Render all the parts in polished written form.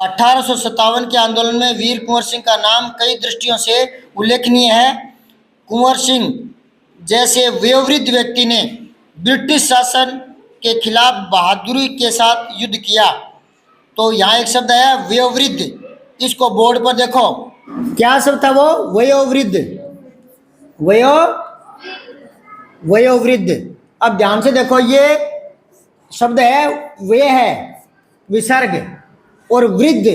1857 के आंदोलन में वीर कुंवर सिंह का नाम कई दृष्टियों से उल्लेखनीय है। कुंवर सिंह जैसे वयोवृद्ध व्यक्ति ने ब्रिटिश शासन के खिलाफ बहादुरी के साथ युद्ध किया। तो यहाँ एक शब्द है वयोवृद्ध, इसको बोर्ड पर देखो, क्या शब्द था वो? वयोवृद्ध, वयोवृद्ध। अब ध्यान से देखो, ये शब्द है वे है विसर्ग, और वृद्ध,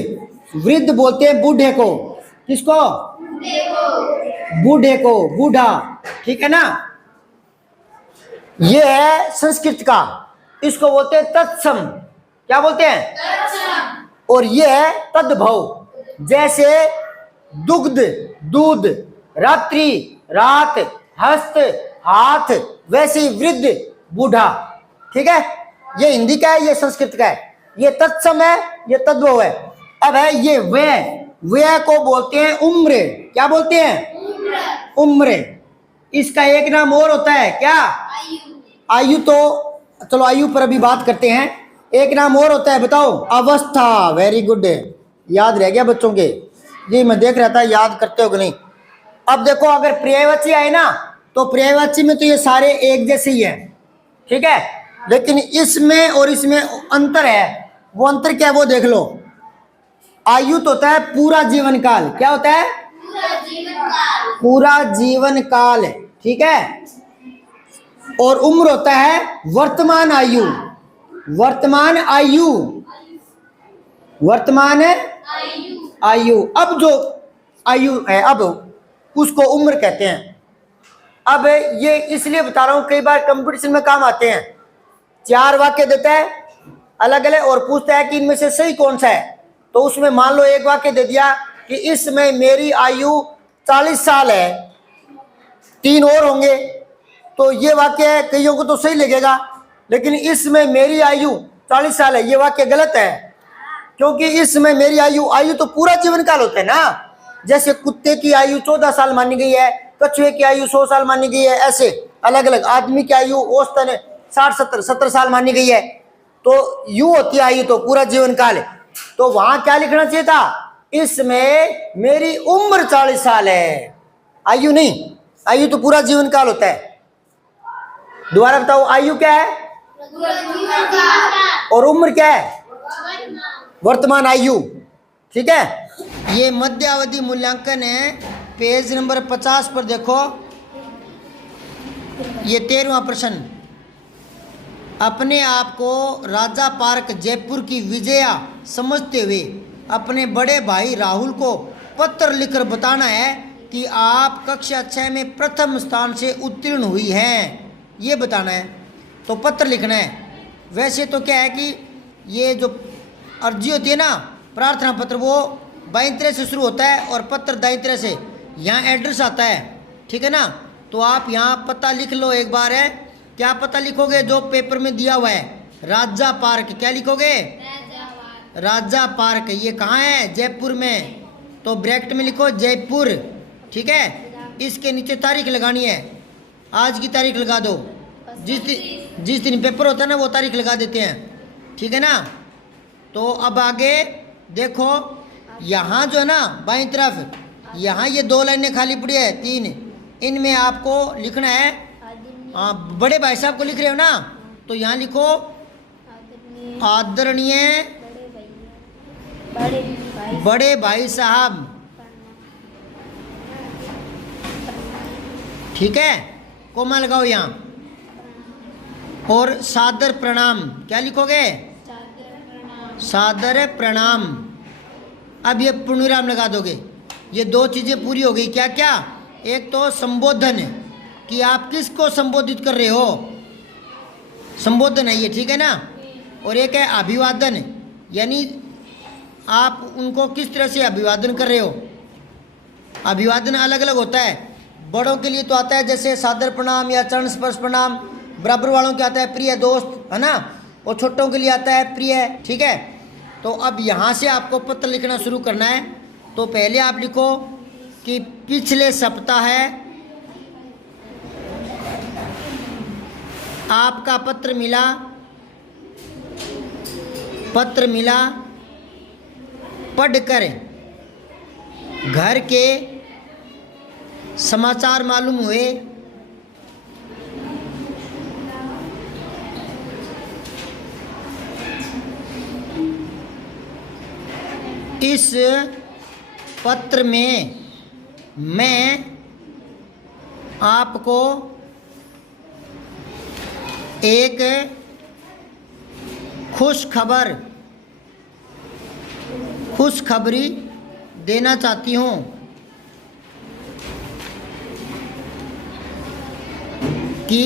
वृद्ध बोलते हैं बूढ़े को। किसको? बूढ़े को, बूढ़ा, ठीक है ना। ये है संस्कृत का, इसको बोलते हैं तत्सम। क्या बोलते हैं? तत्सम। और ये है तद्भव, जैसे दुग्ध, दूध, रात्रि, रात, हस्त, हाथ, वैसे ही वृद्ध, बूढ़ा। ठीक है, ये हिंदी का है, ये संस्कृत का है। ये तत्सम है, ये तद्भव है। अब है ये वे को बोलते हैं उम्र। क्या बोलते हैं? उम्र। इसका एक नाम और होता है, क्या? आयु। तो चलो आयु पर अभी बात करते हैं। एक नाम और होता है, बताओ? अवस्था। वेरी गुड, याद रह गया बच्चों के। जी मैं देख रहा था याद करते हो कि नहीं। अब देखो, अगर पर्यायवाची आए ना, तो पर्यायवाची में तो ये सारे एक जैसे ही हैं, ठीक है। लेकिन इसमें और इसमें अंतर है। वो अंतर क्या है वो देख लो। आयु तो होता है पूरा जीवन काल। क्या होता है? पूरा जीवन काल, ठीक है। और उम्र होता है वर्तमान आयु, वर्तमान आयु, वर्तमान आयु। अब जो आयु है, अब उसको उम्र कहते हैं। अब ये इसलिए बता रहा हूं, कई बार कंपटीशन में काम आते हैं। 4 वाक्य देता है अलग अलग और पूछता है कि इनमें से सही कौन सा है। तो उसमें मान लो एक वाक्य दे दिया कि इसमें मेरी आयु 40 साल है, 3 और होंगे, तो ये वाक्य कईयों को तो सही लगेगा। लेकिन इसमें मेरी आयु 40 साल है, ये वाक्य गलत है, क्योंकि इसमें मेरी आयु तो पूरा जीवन काल होता है ना। जैसे कुत्ते की आयु 14 साल मानी गई है, कछुए की आयु 100 साल मानी गई है, ऐसे अलग अलग। आदमी की आयु औसतन 60-70 साल मानी गई है। तो यूं होती है आयु तो पूरा जीवन काल है। तो वहां क्या लिखना चाहिए था? इसमें मेरी उम्र 40 साल है, आयु नहीं। आयु तो पूरा जीवन काल होता है। दोबारा बताओ, आयु क्या है? और उम्र क्या है? वर्तमान आयु, ठीक है। ये मध्यावधि मूल्यांकन है, पेज नंबर 50 पर देखो। ये 13वां प्रश्न। अपने आप को राजा पार्क जयपुर की विजया समझते हुए अपने बड़े भाई राहुल को पत्र लिखकर बताना है कि आप कक्षा 6 में प्रथम स्थान से उत्तीर्ण हुई हैं, ये बताना है। तो पत्र लिखना है। वैसे तो क्या है कि ये जो अर्जी होती है ना, प्रार्थना पत्र, वो बाईं तरह से शुरू होता है और पत्र दाईं तरह से। यहाँ एड्रेस आता है, ठीक है ना। तो आप यहाँ पता लिख लो एक बार है। क्या पता लिखोगे जो पेपर में दिया हुआ है? राजा पार्क। क्या लिखोगे? राजा पार्क। ये कहाँ है? जयपुर में। तो ब्रैकेट में लिखो जयपुर, ठीक है। इसके नीचे तारीख लगानी है, आज की तारीख लगा दो। जिस दिन पेपर होता है ना, वो तारीख लगा देते हैं, ठीक है ना। तो अब आगे देखो, यहाँ जो है ना बाईं तरफ, यहाँ ये 2 लाइनें खाली पड़ी है, 3, इनमें आपको लिखना है। बड़े भाई साहब को लिख रहे हो ना, तो यहाँ लिखो आदरणीय बड़े भाई साहब, ठीक है। कोमा लगाओ यहाँ। और सादर प्रणाम। क्या लिखोगे? सादर प्रणाम। अब ये पूर्णविराम लगा दोगे। ये 2 चीज़ें पूरी हो गई। क्या क्या? एक तो संबोधन, कि आप किसको संबोधित कर रहे हो, संबोधन है ये, ठीक है ना। और एक है अभिवादन, यानी आप उनको किस तरह से अभिवादन कर रहे हो। अभिवादन अलग अलग होता है। बड़ों के लिए तो आता है जैसे सादर प्रणाम या चरण स्पर्श प्रणाम, बराबर वालों के आता है प्रिय दोस्त, है ना। और छोटों के लिए आता है प्रिय, ठीक है। तो अब यहाँ से आपको पत्र लिखना शुरू करना है। तो पहले आप लिखो कि पिछले सप्ताह है आपका पत्र मिला पढ़कर घर के समाचार मालूम हुए। इस पत्र में मैं आपको एक खुशखबरी देना चाहती हूँ कि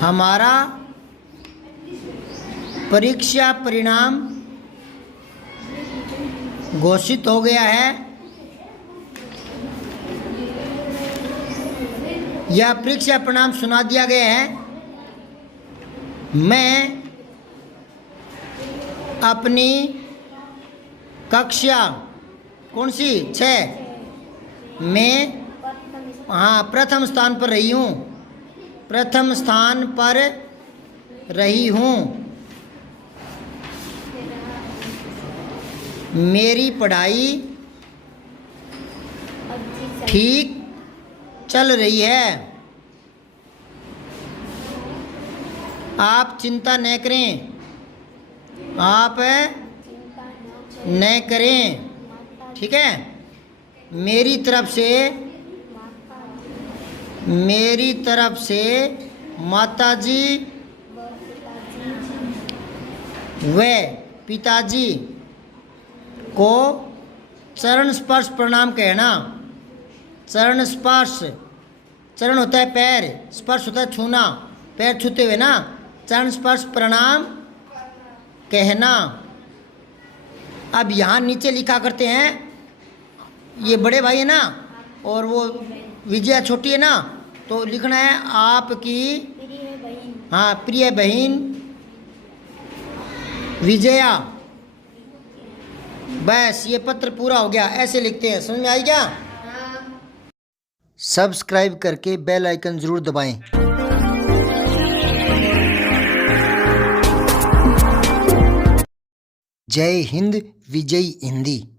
हमारा परीक्षा परिणाम घोषित हो गया है। यह परीक्षा परिणाम सुना दिया गया है। मैं अपनी कक्षा कौन सी 6 में प्रथम स्थान पर रही हूँ। प्रथम स्थान पर रही हूँ। मेरी पढ़ाई ठीक चल रही है। आप चिंता न करें। आप न करें, ठीक है। मेरी तरफ से माताजी व पिताजी को चरण स्पर्श प्रणाम कहना। चरण स्पर्श, चरण होता है पैर, स्पर्श होता है छूना, पैर छूते हुए ना, चरण स्पर्श प्रणाम कहना। अब यहाँ नीचे लिखा करते हैं, ये बड़े भाई है ना और वो विजया छोटी है ना, तो लिखना है आपकी प्रिय बहन विजया। बस ये पत्र पूरा हो गया। ऐसे लिखते हैं, समझ में आई क्या? सब्सक्राइब करके बेल आइकन जरूर दबाएं। जय हिंद, विजय हिंदी।